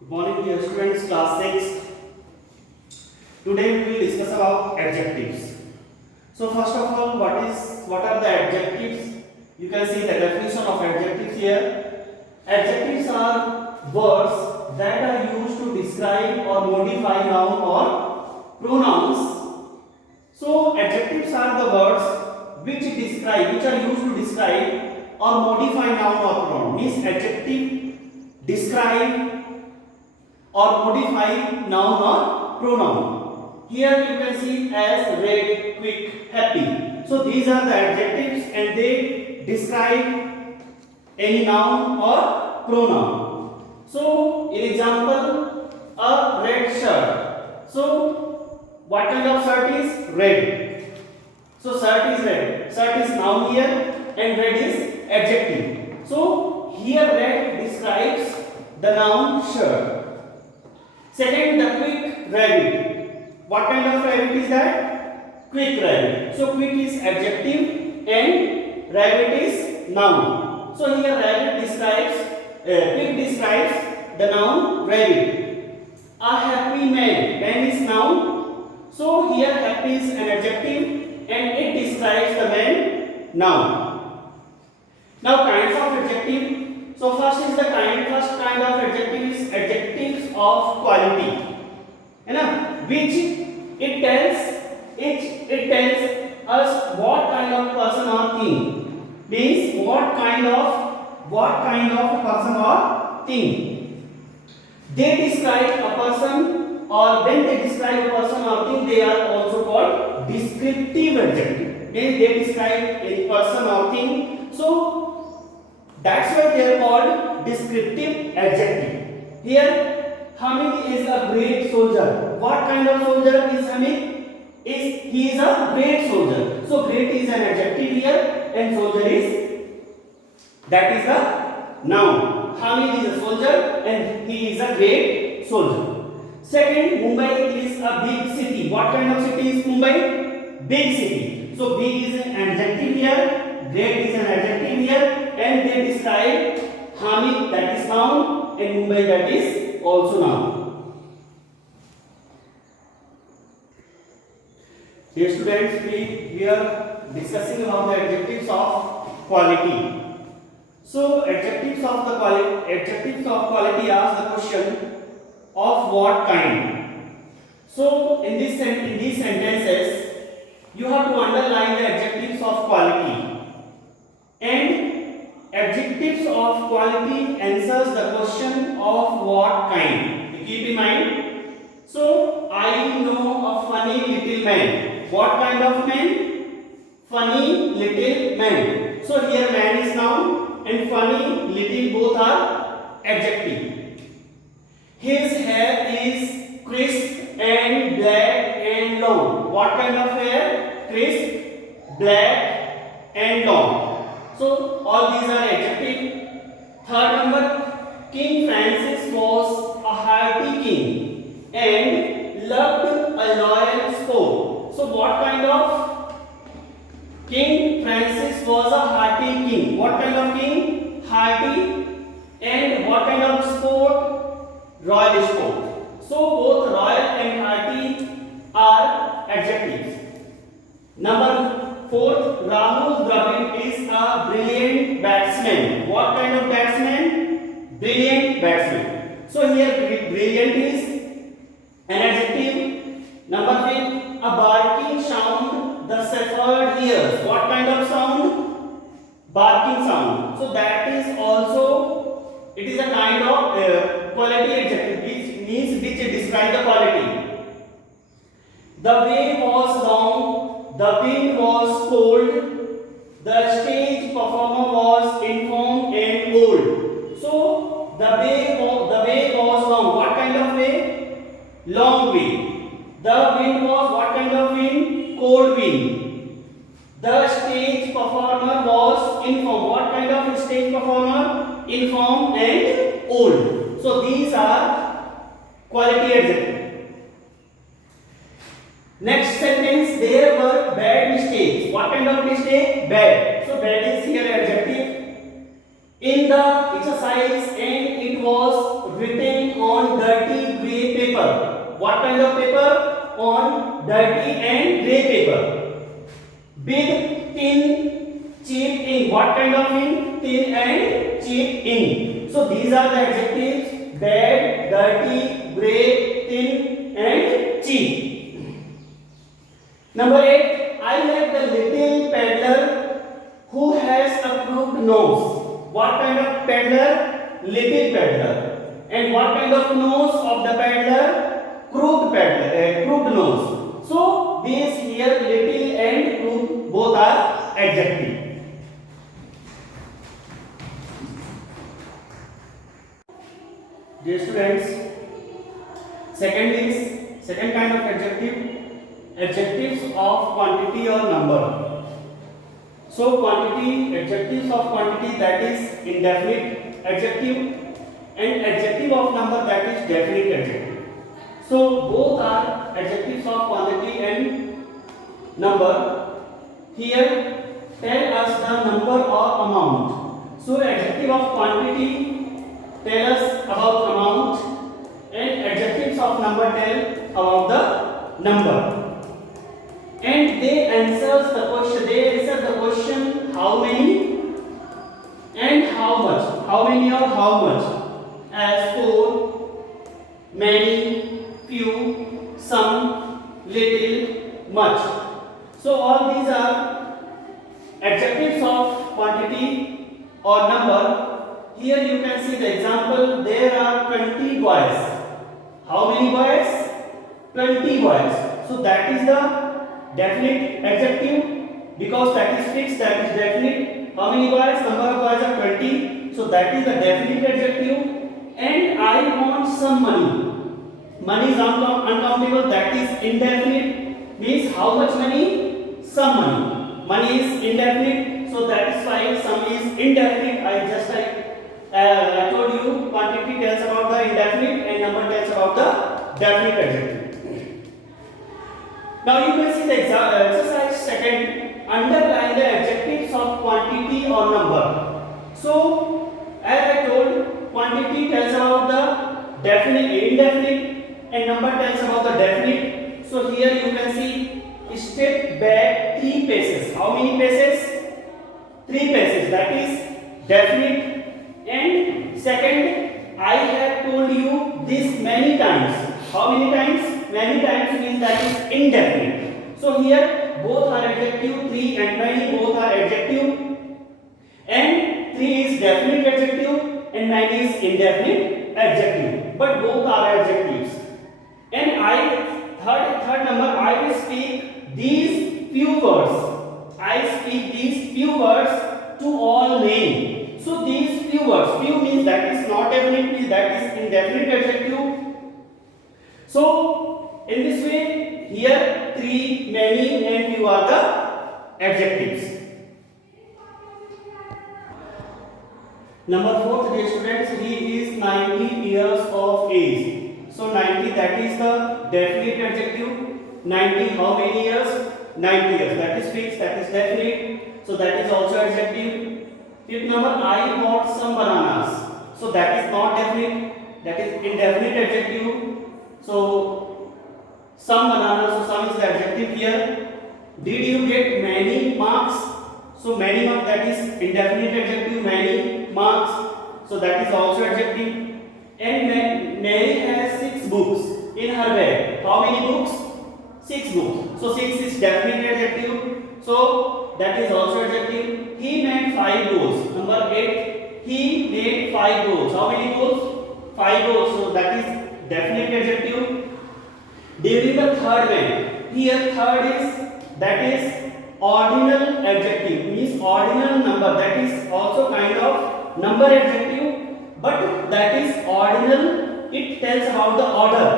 Good morning, dear students, class 6. Today we will discuss about adjectives. So first of all, what are the adjectives? You can see the definition of adjectives here. Adjectives are words that are used to describe or modify noun or pronouns. So adjectives are the words which are used to describe or modify noun or pronoun. Means adjective describe or modify noun or pronoun. Here you can see as red, quick, happy. So these are the adjectives and they describe any noun or pronoun. So in example, a red shirt. So what kind of shirt is red? So shirt is red. Shirt is noun here and red is adjective. So here red describes the noun shirt. Second, the quick rabbit. What kind of rabbit is that? Quick rabbit. So quick is adjective and rabbit is noun. So here rabbit describes, quick describes the noun rabbit. A happy man. Man is noun. So here happy is an adjective and it describes the man noun. Now kinds of adjective. So first kind of adjective is adjectives of quality, है ना? Which it tells us what kind of person or thing. Means what kind of person or thing. They describe a person, or when they describe a person or thing, they are also called descriptive adjective. Means they describe a person or thing. So that's why they are called descriptive adjective. Here, Hamid is a great soldier. What kind of soldier is Hamid? He is a great soldier. So great is an adjective here, and soldier is the noun. Hamid is a soldier, and he is a great soldier. Second, Mumbai is a big city. What kind of city is Mumbai? Big city. So big is an adjective here, great is an adjective here. And they describe Hamid, that is noun, and Mumbai, that is also noun. Dear students, we are discussing about the adjectives of quality. So adjectives of quality ask the question of what kind. So in these sentences, you have to underline the adjectives of quality. And adjectives of quality answers the question of what kind. Keep in mind. So I know a funny little man. What kind of man? Funny little man. So here man is noun and funny little both are adjective. His hair is crisp and black and long. What kind of hair? Crisp, black and long. So all these are adjective. Third number, King Francis was a hearty king and loved a loyal sport. So what kind of King Francis was a hearty king? What kind of king? Hearty. And what kind of sport? Royal sport. So both royal and hearty are adjectives. Number fourth, Rahul Dravid is a brilliant batsman. What kind of batsman? Brilliant batsman. So here brilliant is an adjective. Number fifth, a barking sound the shepherd hears. What kind of sound? Barking sound. So that is also, it is a kind of quality adjective, which means which describe the quality. The way was long, the wind was cold, the stage performer was informed and old. So the way was long. What kind of way? Long way. The wind was what kind of wind? Cold wind. The stage performer was informed. What kind of stage performer? Informed and old. So these are quality adjectives. Next sentence, there were bad mistakes. What kind of mistake? Bad. So bad is here adjective. In the exercise, and it was written on dirty grey paper. What kind of paper? On dirty and grey paper. With thin, cheap ink. What kind of ink? Thin and cheap ink. So these are the adjectives: bad, dirty, grey, thin and cheap. Number 8. I like the little peddler who has a crooked nose. What kind of peddler? Little peddler. And what kind of nose of the peddler? Crooked peddler, crooked nose. So these here, little and crooked, both are adjective. Dear students, second kind of adjectives of quantity or number. So adjectives of quantity, that is indefinite adjective, and adjective of number, that is definite adjective. So both are adjectives of quantity and number. Here tell us the number or amount. So adjective of quantity tell us about amount, and adjectives of number tell about the number. And they answer the question how many and how much. How many or how much? As for, many, few, some, little, much. So all these are adjectives of quantity or number. Here you can see the example. There are 20 boys. How many boys? 20 boys. So that is the definite adjective, because that is fixed, that is definite. How many boys? Number of boys are 20. So that is the definite adjective. And I want some money. Money is uncountable, that is indefinite. Means how much money? Some money. Money is indefinite, so that is why some is indefinite. I told you quantity tells about the indefinite and number tells about the definite adjective. Now you can see the exercise second. Underline the adjectives of quantity or number. So as I told, quantity tells about the definite, indefinite, and number tells about the definite. So here you can see, step back 3 paces. How many paces? 3 paces. That is definite. And second, I have told you this many times. How many times? Many times means that is indefinite. So here both are adjective, 3 and many both are adjective, and 3 is definite adjective and many is indefinite adjective, but both are adjectives. And third number, I will speak these few words. I speak these few words to all men. So these few words, few means that is not definite, means that is indefinite adjective. So in this way, here 3, many and few are the adjectives. Number 4, dear students, he is 90 years of age. So 90, that is the definite adjective. 90, how many years? 90 years. That is fixed, that is definite. So that is also adjective. Fifth number, I bought some bananas. So that is not definite, that is indefinite adjective. So some bananas, so some is the adjective here. Did you get many marks? So many marks, that is indefinite adjective, many marks. So that is also adjective. And Mary has 6 books in her bag. How many books? 6 books. So 6 is definite adjective. So that is also adjective. He made 5 goals. Number 8. He made 5 goals. How many goals? 5 goals. So that is definite adjective. During the third man. Here third is, that is ordinal adjective, means ordinal number, that is also kind of number adjective, but that is ordinal, it tells about the order.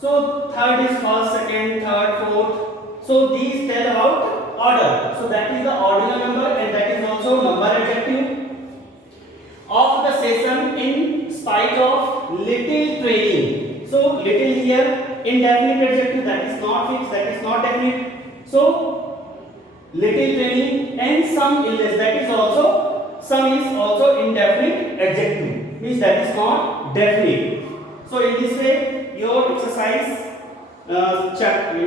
So third is first, second, third, fourth. So these tell about order. So that is the ordinal number and that is also number adjective. Of the session in spite of little training. So little here indefinite adjective, that is not fixed, that is not definite. So little training and some illness, that is also, some is also indefinite adjective, means that is not definite. So in this way, your exercise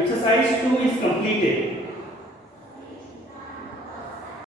exercise 2 is completed.